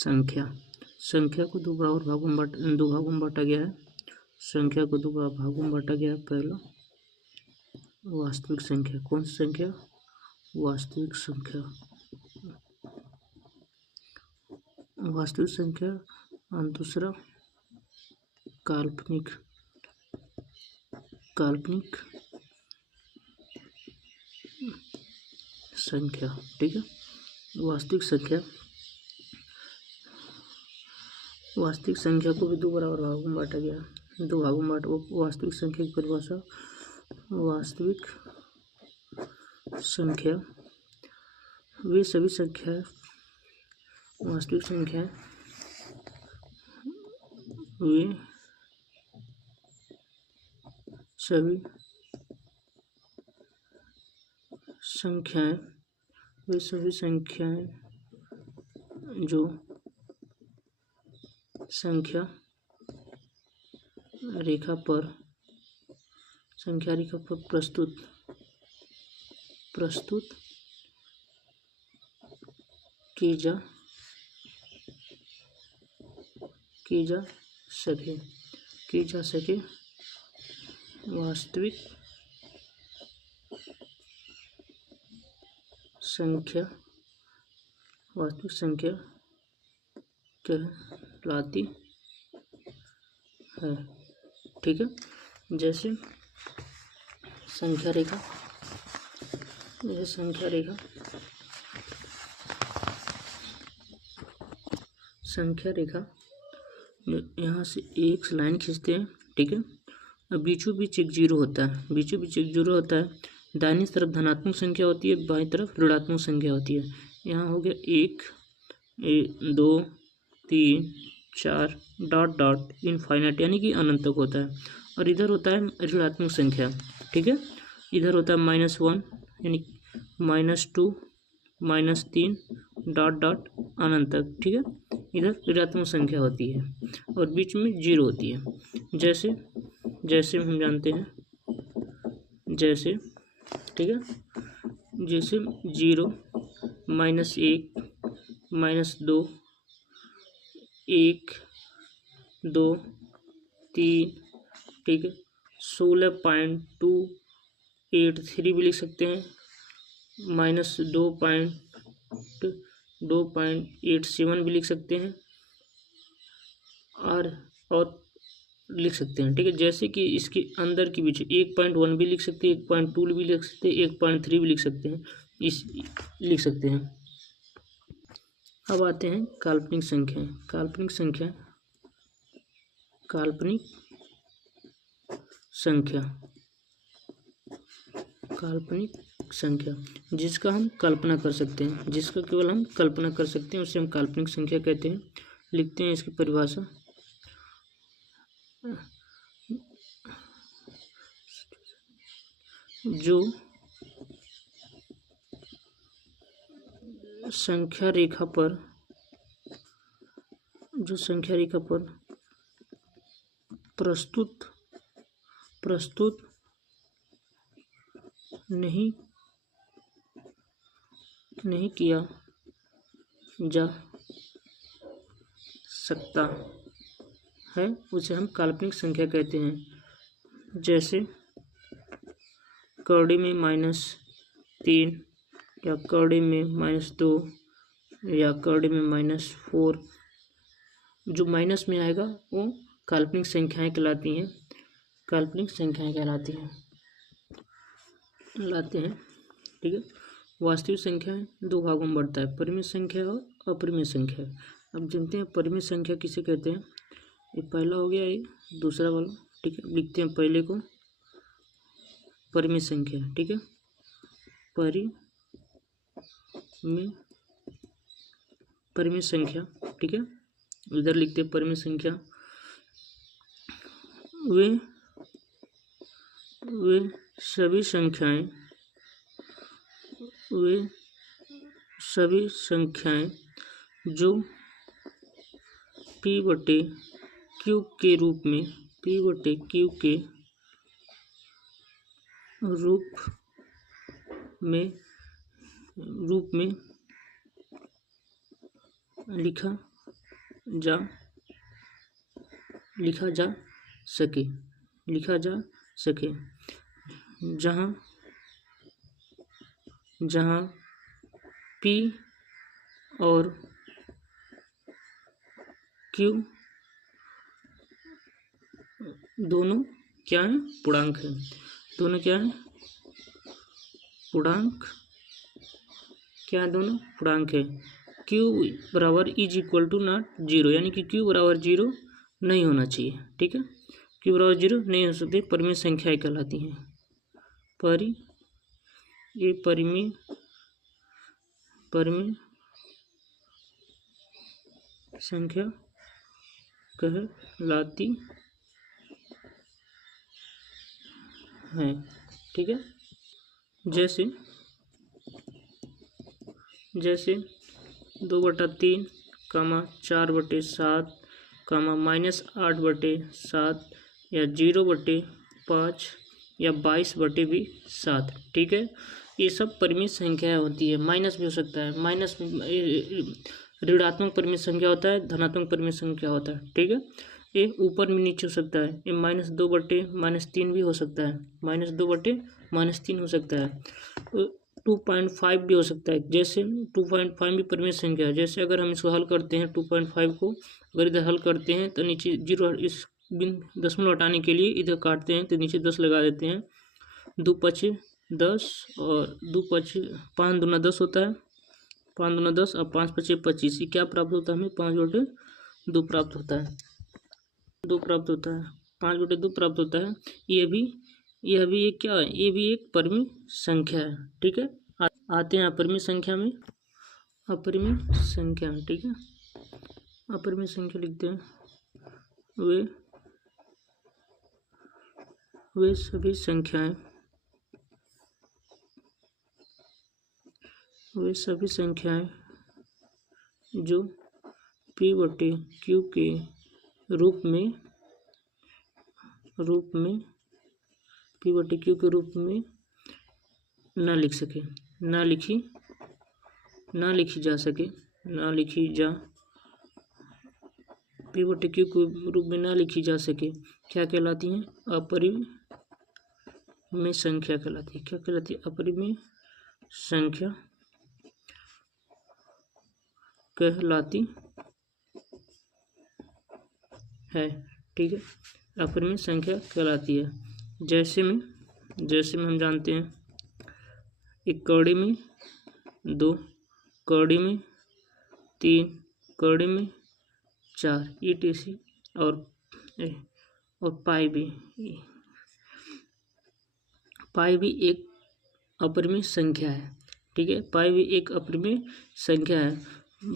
संख्या। संख्या को दो भागों में बांटा गया है। संख्या को दो भागों में बांटा गया है। पहला वास्तविक संख्या। कौन सी संख्या? वास्तविक संख्या। वास्तविक संख्या। और दूसरा काल्पनिक संख्या। ठीक है। वास्तविक संख्या को भी दो बराबर भागों में बांटा गया है। दो भागों में वास्तविक संख्या की परिभाषा। वास्तविक संख्या वे सभी संख्याएं, वास्तविक संख्याएं वे सभी संख्याएं जो संख्या रेखा पर प्रस्तुत की जा सके वास्तविक संख्या कहलाती है। ठीक है। जैसे संख्या रेखा यहाँ से एक लाइन खींचते हैं। ठीक है। अब बीचों बीच एक जीरो होता है। दाहिनी तरफ धनात्मक संख्या होती है, बाईं तरफ ऋणात्मक संख्या होती है। यहाँ हो गया 1 2 3 4 डॉट डॉट इनफाइनाइट यानी कि अनंत तक होता है। और इधर होता है ऋणात्मक संख्या। ठीक है। इधर होता है -1 यानी -2 -3 डॉट डॉट अनंत तक। ठीक है। इधर ऋणात्मक संख्या होती है और बीच में जीरो होती है। जैसे हम जानते हैं, जैसे ठीक है, जैसे 0 -1 -2 1 2 3। ठीक है। 16.283 भी लिख सकते हैं, -2.87 भी लिख सकते हैं और लिख सकते हैं। ठीक है। जैसे कि इसके अंदर के बीच 1.1 भी लिख सकते हैं, 1.2 भी लिख सकते हैं, 1.3 भी लिख सकते हैं, लिख सकते हैं। अब आते हैं काल्पनिक संख्या। काल्पनिक संख्या जिसका हम कल्पना कर सकते हैं, जिसका केवल हम कल्पना कर सकते हैं, उसे हम काल्पनिक संख्या कहते हैं। लिखते हैं इसकी परिभाषा। जो संख्या रेखा पर प्रस्तुत नहीं किया जा सकता है, उसे हम काल्पनिक संख्या कहते हैं। जैसे कौड़ी में -3 या कौड़ी में -2 या कौड़ी में -4, जो माइनस में आएगा वो काल्पनिक संख्याएं कहलाती हैं। ठीक है। वास्तविक संख्याएं दो भागों में बढ़ता है, परिमित संख्या और अपरिमित संख्या। अब जानते हैं परिमित संख्या किसे कहते हैं। ये पहला हो गया, ये दूसरा वाला। ठीक है। लिखते हैं पहले को परिमित संख्या। ठीक है। परिमित संख्या। ठीक है। इधर लिखते हैं परिमित संख्या वे सभी संख्याएं जो P/Q के रूप में लिखा जा सके जहाँ P और Q दोनों क्या है, पूर्णांक है। दोनों क्या है, पूर्णांक। क्या है, दोनों पूर्णांक है। Q बराबर is equal to not zero, यानी कि Q बराबर जीरो नहीं होना चाहिए। ठीक है, Q बराबर जीरो नहीं हो सकते, परिमेय संख्याएं कहलाती हैं। परिमेय संख्या कहलाती है। ठीक है, जैसे 2/3, 4/7, -8/7 या 0/5 या 22/7। ठीक है, ये सब परिमेय संख्या होती है। माइनस भी हो सकता है, माइनस ऋणात्मक परिमेय संख्या होता है, धनात्मक परिमेय संख्या होता है। ठीक है, ये ऊपर में नीचे हो सकता है। ये -2/-3 भी हो सकता है, -2/-3 हो सकता है। 2.5 भी हो सकता है। जैसे 2.5 भी परिमेय संख्या है। जैसे अगर हम इसको हल करते हैं 2.5 को, अगर इधर हल करते हैं तो नीचे 0, इस दशमलव हटाने के लिए इधर काटते हैं तो नीचे 10 लगा देते हैं। 2×5 10 और 5 दूना 10 होता है, 5 दूना 10 और 5×5 25। ये क्या प्राप्त होता है हमें, 5/2 प्राप्त होता है। 5/2 प्राप्त होता है। यह भी एक क्या है, ये भी एक परिमेय संख्या है। ठीक है, आते हैं अपरिमेय संख्या में। ठीक है, अपरिमेय संख्या लिखते हैं। वे सभी संख्याएं जो P/Q के रूप में P/Q के रूप में ना लिखी जा P/Q के रूप में ना लिखी जा सके, क्या कहलाती हैं, अपरिमेय संख्या कहलाती है। क्या कहलाती है, अपरिमेय संख्या कहलाती है। ठीक है, अपरिमेय संख्या कहलाती है। जैसे में हम जानते हैं, 1 कौड़ी में, 2 कौड़ी में, 3 कौड़ी में, 4 ETC और पाई भी एक अपरिमेय संख्या है। ठीक है, पाई भी एक अपरिमेय संख्या है।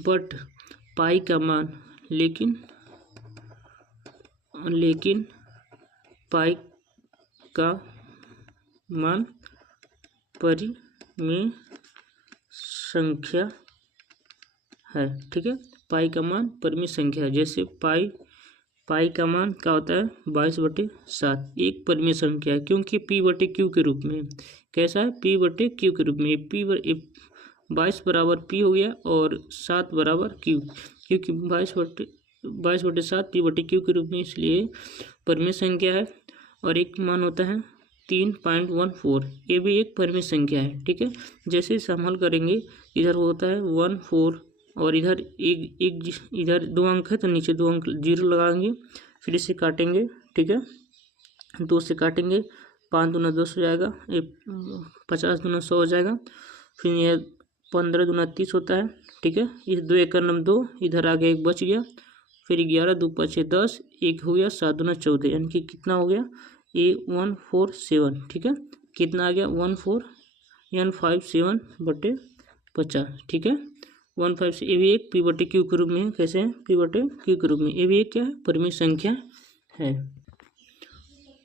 बट पाई का मान लेकिन पाई का मान परिमेय संख्या है। ठीक है, पाई का मान परिमेय संख्या है। जैसे पाई का मान क्या होता है, 22/7, एक परिमेय संख्या है, क्योंकि P/Q के रूप में। कैसा है, P/Q के रूप में। 22 बराबर P हो गया और 7 बराबर Q, क्योंकि 22/7 P/Q के रूप में, इसलिए परिमेय संख्या है। और एक मान होता है 3.14, ये भी एक परिमेय संख्या है। ठीक है, जैसे इसे हम हल करेंगे, इधर होता है 14 और इधर इधर 2 अंक है तो नीचे 2 अंक 0 लगाएंगे, फिर इसे काटेंगे। ठीक है, 2 से काटेंगे, 5 दूना 10 हो जाएगा, 50 दूना 100 हो जाएगा। फिर यह 15 दूना 30 होता है। ठीक है, इस 2 एक 2, इधर आगे 1 बच गया, फिर 11 2 5 10, 1 हो गया, 7 दूना 14, यानी कि कितना हो गया, ये 147। ठीक है, कितना आ गया, 147/50। ठीक है, 150। ये भी एक P/Q के रूप में है। कैसे है, P/Q के रूप में। ये भी एक क्या है, परिमेय संख्या है।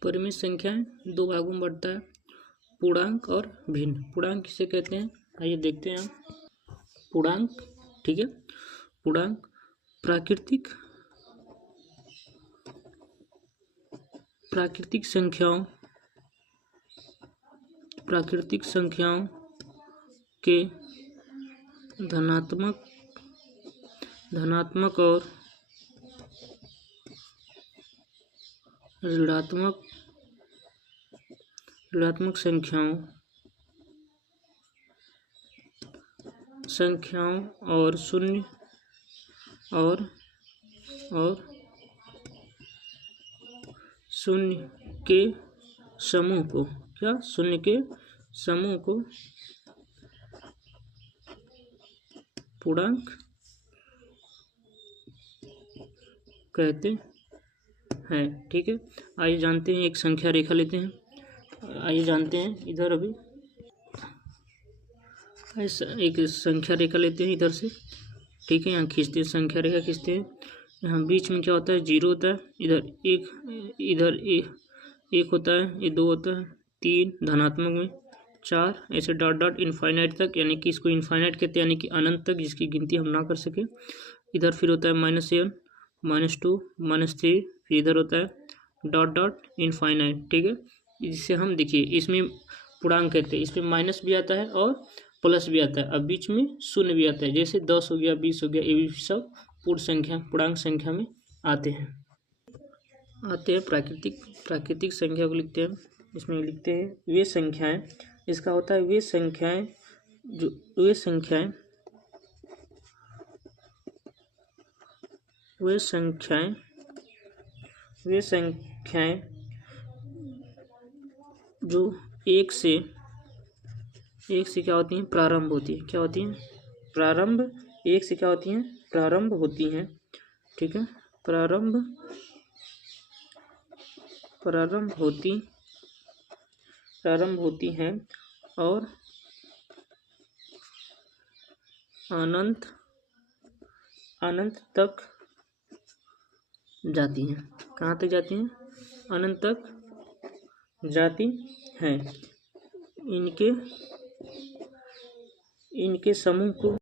परिमेय संख्या 2 भागों में बढ़ता है, पूर्णांक और भिन्न। पूर्णांक किसे कहते हैं, आइए देखते हैं हम। पूर्णांक, ठीक है, पूर्णांक प्राकृतिक संख्याओं के धनात्मक और ऋणात्मक संख्याओं और शून्य और शून्य के समूह को शून्य के समूह को पूर्णांक कहते हैं। ठीक है, आइए जानते हैं, एक संख्या रेखा लेते हैं। आइए जानते हैं, इधर अभी एक संख्या रेखा लेते हैं इधर से। ठीक है, यहाँ खींचते हैं, संख्या रेखा खींचते हैं। यहाँ बीच में क्या होता है, 0 होता है, इधर एक होता है, ये 2 होता है, 3 धनात्मक में, 4 ऐसे डॉट डॉट इनफाइनाइट तक, यानी कि इसको इनफाइनाइट कहते हैं, यानी कि अनंत तक, जिसकी गिनती हम ना कर सके। इधर फिर होता है -1 -2 -3, फिर इधर होता है डॉट डॉट इनफाइनाइट। ठीक है, इससे हम देखिए इसमें पूर्णांक कहते हैं, इसमें माइनस भी आता है और प्लस भी आता है, अब बीच में शून्य भी आता है, जैसे 10 हो गया, 20 हो गया, ये भी सब पूर्णांक संख्या में आते हैं। प्राकृतिक संख्या को लिखते हैं, इसमें लिखते हैं वे संख्याएं, इसका होता है वे संख्याएं जो एक से क्या होती हैं, प्रारंभ होती है। क्या होती हैं, प्रारंभ। एक से क्या होती हैं, प्रारंभ होती हैं। ठीक है, प्रारंभ होती हैं और अनंत तक जाती हैं। कहाँ तक जाती हैं, अनंत तक जाती हैं। इनके समूह को